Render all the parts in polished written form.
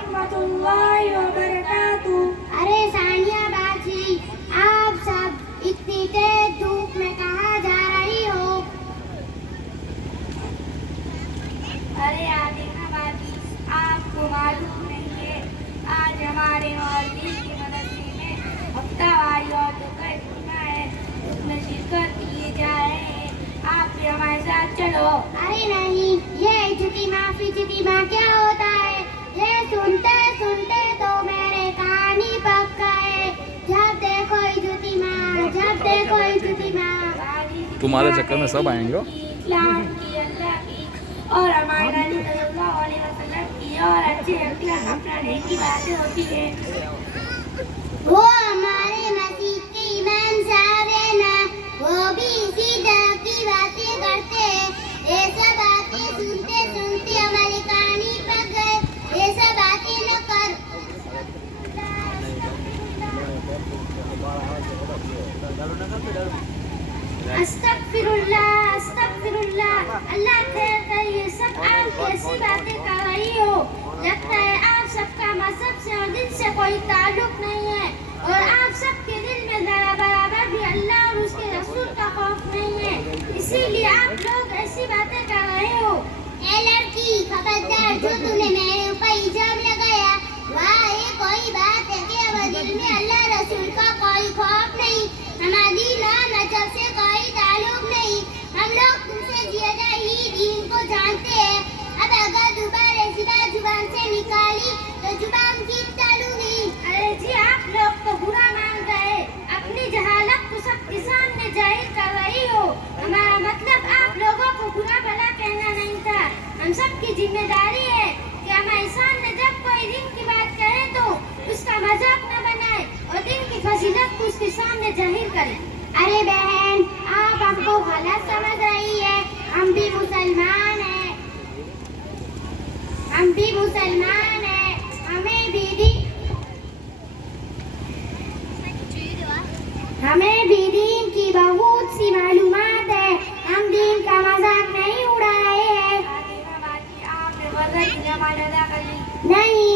रहमतुल्लाहि व बरकातुहू। अरे सानिया बाजी, आप सब इतनी तेज धूप में कहाँ जा रही हो? अरे आदिना बाजी, आपको मालूम नहीं है, आज हमारे मौलवी की मदरसे में हफ्तावारी और दुपहर जुम्मा है, उसमें शिरकत किए जा रहे हैं। आप भी हमारे साथ चलो। अरे नहीं, ये इज्तिमा फिज्तिमा क्या होता है? ये सुनते सुनते तो मेरे कान ही पक गए। जब देखो इज्तिमा, जब देखो इज्तिमा। तुम्हारे चक्कर में सब आएंगे। इस्लाम की, अल्लाह की और हमारे नबी सल्लल्लाहु अलैहि वसल्लम की और अच्छे अखलाक अपनाने की बातें होती है। वो हमारे मस्जिद के इमाम साहब है ना, वो भी इसी तरह की बातें करते हैं। ये सब बातें सुनते सुनते हमारे कान ही पक गए। ये सब बातें न कर। अस्तगफिरुल्लाह, अस्तगफिरुल्लाह। अल्लाह खैर करे, ये सब आप कैसी बातें कर रही हो? लगता है आप सबका मजहब से और दिन से कोई ताल्लुक नहीं है और आप सबके दिल में जरा बराबर भी अल्लाह और उसके रसूल का खौफ नहीं है, इसीलिए आप लोग ऐसी बातें कर रहे हो। ए लड़की, खबरदार, जो तूने मेरे ऊपर हिजाब लगाया, वाह, ये कोई बात है कि अब दिल में अल्लाह रसूल का कोई खौफ नहीं, हमारी ना नजर से कोई ताल्लुक नहीं, हम लोग तुमसे ज्यादा ही दीन को जानते हैं। अब अगर दोबारा ऐसी बात जुबान से निकाली तो जुबान की डालूंगी। अरे जी, आप लोग तो बुरा मान गए, अपनी जहालत को सबके सामने जाहिर कर रही हो। हमारा मतलब आप लोगों को बुरा भला कहना नहीं था। हम सबकी जिम्मेदारी है कि हमारे सामने जब कोई दिन की बात करे तो उसका मजाक न बनाए और दिन की फजीलत को उसके सामने जाहिर करे। अरे बहन, आप हमको गलत समझ रही है। हम भी मुसलमान हैं, हम भी मुसलमान हैं, हमें भी दीन की बहुत सी मालूमात है। हम दीन का मजाक नहीं उड़ा रहे हैं। आपने फजर की नमाज अदा कर ली? नहीं।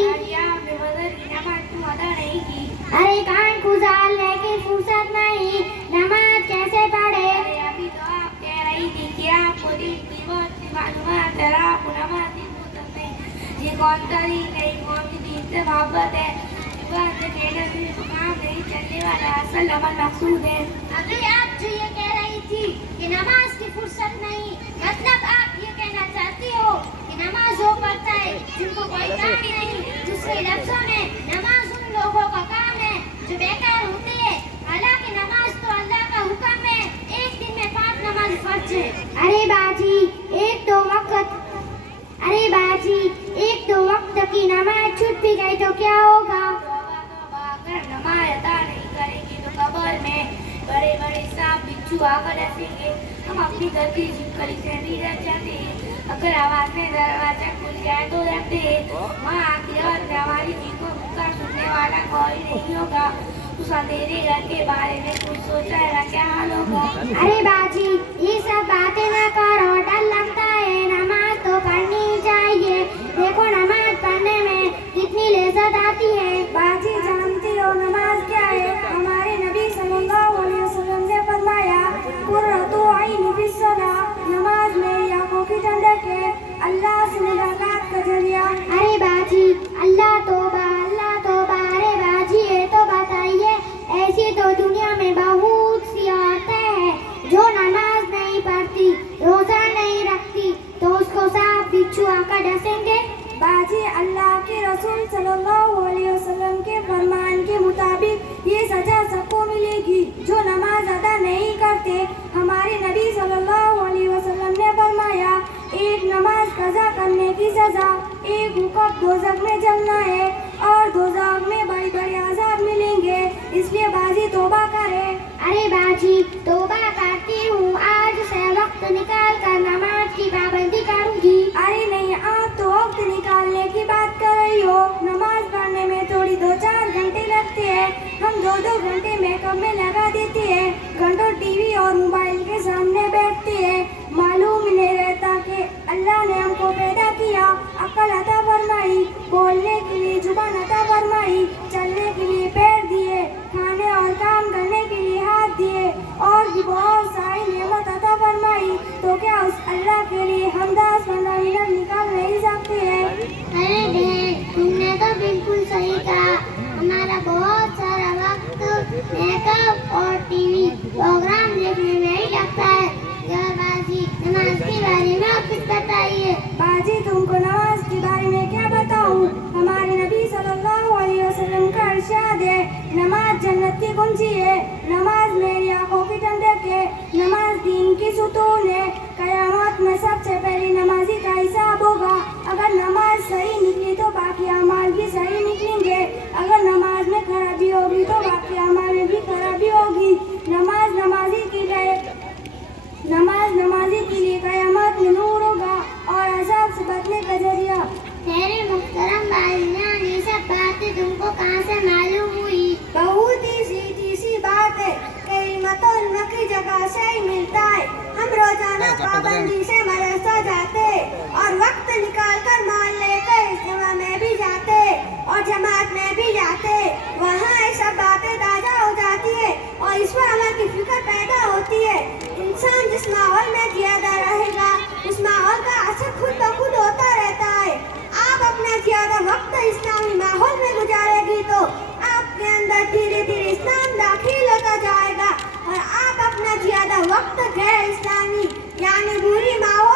आपने फजर की नमाज क्यों अदा नहीं की? अरे कान खुजालने की फुर्सत नहीं, नमाज कैसे पढ़े? अरे अभी तो आप कह रही थी कि आपको दीन की बहुत सी मालूमात है, आपको नमाज की फुर्सत नहीं। ये कौन सा दीन है? कौन सी दीन से मोहब्बत है? जुबान से कहना सिर्फ काम नहीं चलने वाला असल अमल मकसूद है। अभी आप जो ये कह रही थी कि नमाज की फुर्सत नहीं, मतलब आप ये कहना चाहती हो कि नमाज वो पढ़ता है जिनको कोई काम नहीं। दूसरे लफ्जों में नमाज उन लोगों का काम है जो बेकार होती है। हालांकि नमाज तो अल्लाह का हुक्म है, एक दिन में 5 नमाज फर्ज है। अरे बाजी, एक तो वक्त की नमाज छूट भी गई तो क्या होगा? अगर नमाज अदा नहीं करेंगे तो कब्र में बड़े बड़े सांप बिच्छू आकर रखेंगे। हम अपनी घर की छिपकली से भी रह जाते हैं। अगर आवाज में दरवाजा खुल जाए तो डरते हैं। वहाँ आखिरत में हमारी जी को पुकार सुनने वाला कोई नहीं होगा। उस अंधेरे घर के बारे में कुछ सोचा है? क्या हाल होगा? अरे बाजी, ये सब बातें ना करो, डर लगता है। नमाज तो पढ़नी ही चाहिए। देखो नमाज पढ़ने में कितनी लज्जत आती है। बाजी, जानती हो नमाज क्या है? हमारे नबी सल्लल्लाहु अलैहि वसल्लम ने फरमाया, कुर्रतु ऐनी फिस सलाह, नमाज में आंखों की ठंडक है, अल्लाह से मुलाकात का जरिया। अरे बाजी, अल्लाह तौबा, अल्लाह तौबा। अरे बाजी, ये तो बताइए, ऐसी तो दुनिया में बहुत सी औरतें हैं जो नमाज नहीं पढ़ती, रोजा नहीं रखती, तो उसको सांप बिच्छू आकर डसेंगे? बाजी, अल्लाह के रसूल सल्लल्लाहु अलैहि वसल्लम के फरमान के मुताबिक ये सजा सबको मिलेगी जो नमाज अदा नहीं करते। हमारे नबी सल्लल्लाहु अलैहि वसल्लम ने फरमाया, एक नमाज कज़ा करने की सजा, एक वक्त दोज़ख में जलना है और दोज़ख में बड़े बड़े अज़ाब मिलेंगे। इसलिए बाजी तौबा करे। अरे बाजी, तौबा करती हूँ, आज से वक्त निकाल कर नमाज की पाबंदी करूँगी। अरे नहीं, आप तो वक्त निकालने की बात कर रही हो। नमाज पढ़ने में थोड़ी 2-4 घंटे लगते हैं। हम 2-2 घंटे मेकअप में लगा देते हैं, घंटों टीवी और मोबाइल के सामने बैठते हैं। मालूम नहीं रहता कि अल्लाह ने हमको पैदा किया, अक्ल अता फरमाई, बोलने के लिए समझिए, नमाज मेरी आंखों की ठंडक है, नमाज दीन की सुतून है। कयामत में सबसे पहले नमाजी का हिसाब होगा। अगर नमाज सही निकली तो बाकी अमाल भी सही निकलेंगे। अगर नमाज में खराबी होगी तो बाकी अमाल में भी खराबी होगी। नमाज नमाजी के लिए कयामत में नूर होगा और अज़ाब से बचने का जरिया। मेरे मुहतरम भाईजान, ये सब बातें तुमको कहाँ से मालूम हुई? बहुत ही सीधी सी बात है, कई इल्म की जगह से ही मिलता है। हम रोजाना पाबंदी से मदरसा जाते और वक्त निकाल कर मोहल्ले के इज्तिमा में भी जाते और जमात में भी जाते। वहाँ ये सब बातें ताजा हो जाती है और इस पर अमल की फिक्र पैदा होती है। इंसान जिस माहौल में जियादा रहेगा उस माहौल का असर खुद ब खुद होता रहता है। आप अपना ज्यादा वक्त इस्लामी माहौल में गुजारेगी तो आपके अंदर धीरे धीरे इस्लाम दाखिल होता जाएगा और आप अपना ज्यादा वक्त गैर इस्लामी यानी बुरी माहौल